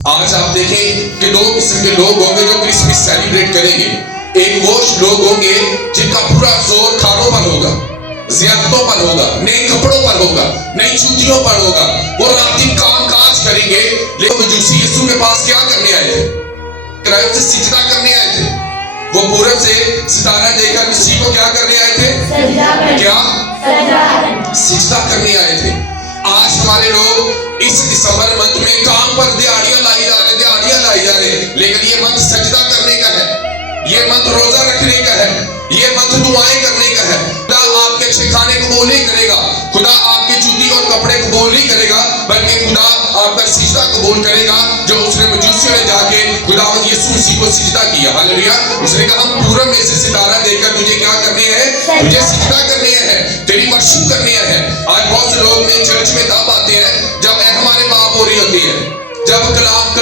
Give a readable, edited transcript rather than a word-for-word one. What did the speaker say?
आज आप देखें कि दो किस्म के लोग होंगे जो क्रिसमस सेलिब्रेट करेंगे। एक वो लोग होंगे जिनका पूरा जोर खानों पर होगा, ज़ियारतों पर होगा, नए कपड़ों पर होगा, नई छुट्टियों पर होगा। वो रात दिन काम काज करेंगे। लेकिन मजूसी यीशु के पास क्या करने आए थे? किराए से सिजदा करने आए थे। वो पूरब से सितारा देखकर मसीह को क्या करने आए थे? सिजदा करने आए थे। आज हमारे लोग इस दिसंबर मंथ में काम पर दिहाड़ियां लाई जा रहे, लेकिन ये मंथ सजदा करने का है, ये मंथ रोजा रखने का है, ये मंथ दुआएं करने का है। खुदा आपके अच्छे खाने को कबूल नहीं करेगा, खुदा आपकी जूती और कपड़े को कबूल नहीं करेगा, बल्कि खुदा आपका सिजदा कबूल करेगा जो उसने मजूसियों ने जाके खुदावंद यीशु मसीह को सिजदा किया। हालेलुया। उसने कहा हम पूरब में से सितारा देखकर तुझे क्या करने हैं? तुझे सिजदा करने हैं, तेरी वर्शिप करने हैं। आज बहुत से लोग में चर्च में तब आते हैं जब हमारे बाप हो रही होती है, जब कलाम